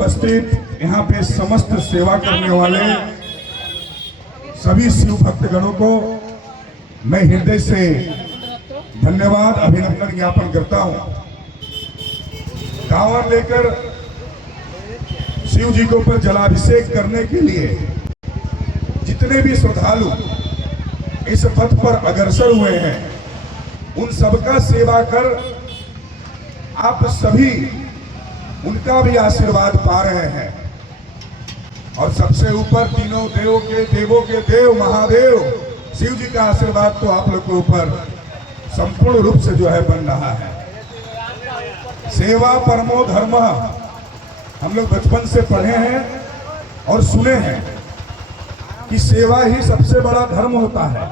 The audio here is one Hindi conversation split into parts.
उपस्थित यहाँ पे समस्त सेवा करने वाले सभी शिव भक्तगणों को मैं हृदय से धन्यवाद अभिनंदन ज्ञापन करता हूँ। कांवर लेकर शिव जी के ऊपर जलाभिषेक करने के लिए जितने भी श्रद्धालु इस पथ पर अग्रसर हुए हैं, उन सबका सेवा कर आप सभी उनका भी आशीर्वाद पा रहे हैं। और सबसे ऊपर तीनों देवों के देव महादेव शिव जी का आशीर्वाद तो आप लोग के ऊपर संपूर्ण रूप से जो है बन रहा है। सेवा परमो धर्म हम लोग बचपन से पढ़े हैं और सुने हैं कि सेवा ही सबसे बड़ा धर्म होता है,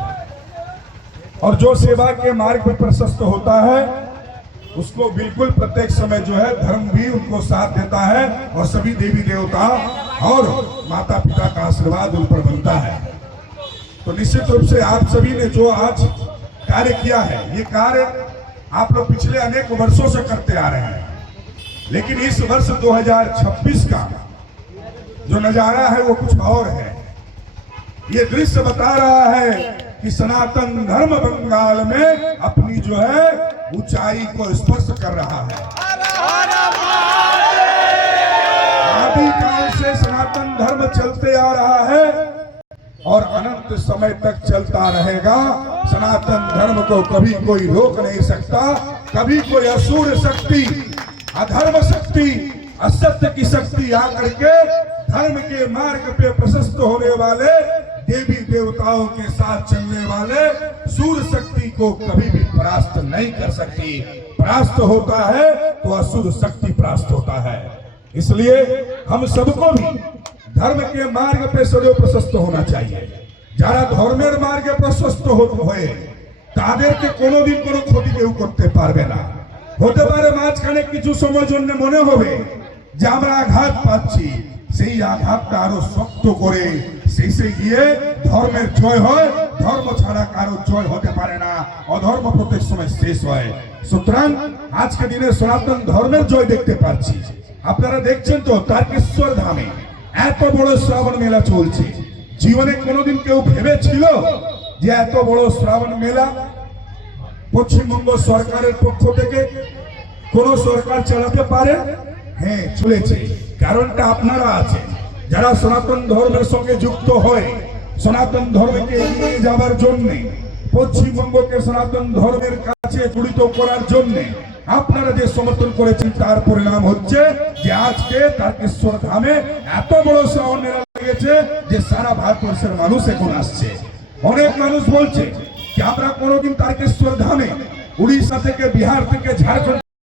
और जो सेवा के मार्ग पर प्रशस्त होता है उसको बिल्कुल प्रत्येक समय जो है धर्म भी उनको साथ देता है और सभी देवी देवता और माता पिता का आशीर्वाद उन पर बनता है। तो निश्चित रूप से आप सभी ने जो आज कार्य किया है, ये कार्य आप लोग पिछले अनेक वर्षों से करते आ रहे हैं, लेकिन इस वर्ष 2026 का जो नजारा है वो कुछ और है। ये दृश्य बता रहा है कि सनातन धर्म बंगाल में अपनी जो है ऊंचाई को स्पर्श कर रहा है। आदिकाल से सनातन धर्म चलते आ रहा है और अनंत समय तक चलता रहेगा। सनातन धर्म को कभी कोई रोक नहीं सकता। कभी कोई असुर शक्ति, अधर्म शक्ति, असत्य की शक्ति आकर के धर्म के मार्ग पे प्रशस्त होने वाले देवी देवताओं के साथ चलने वाले सूर शक्ति को कभी भी परास्त नहीं कर सकती। परास्त होता है तो असुर शक्ति परास्त होता है। इसलिए हम सबको भी धर्म के मार्ग पे सदैव प्रशस्त होना चाहिए। যারা ধর্মের মার্গে প্রশস্ত হয়ে তাদেরকে কোনোদিন কোনো ক্ষতি কেউ করতে পারবে না। হতে পারে মাঝখানে কিছু সময়ের জন্য মনে হবে যে আমরা আঘাত পাচ্ছি, সেই আঘাতটা আরো শক্ত করে শেষে গিয়ে ধর্মের জয় হয়। ধর্ম ছাড়া কারো জয় হতে পারে না, অধর্ম প্রত্যেক সময় শেষ হয়। সুতরাং আজকে দিনে সনাতন ধর্মের জয় দেখতে পাচ্ছি। আপনারা দেখছেন তো তারকেশ্বর ধামে এত বড় শ্রাবণ মেলা চলছে। জীবনে কোনোদিন কেউ ভেবেছিল যে এত বড় শ্রাবণ মেলা পশ্চিমবঙ্গ সরকারের পক্ষ থেকে কোন সরকার চালাতে পারে? হ্যাঁ, চলেছে। কারণটা আপনারা আছেন যারা সনাতন ধর্মের সঙ্গে যুক্ত হয়, সনাতন ধর্মকে এগিয়ে যাবার জন্য, পশ্চিমবঙ্গকে সনাতন ধর্মের কাছে জড়িত করার জন্য আপনারা যে সমর্থন করেছেন, তার পরিণাম হচ্ছে যে আজকে তারকেশ্বর ধামে এত বড় শ্রাবণ মেলা লেগেছে যে সারা ভারতবর্ষের মানুষ এখন আসছে। অনেক মানুষ বলছে যে আমরা কোনোদিন তারকেশ্বর ধামে উড়িষ্যা থেকে, বিহার থেকে, ঝাড়খণ্ড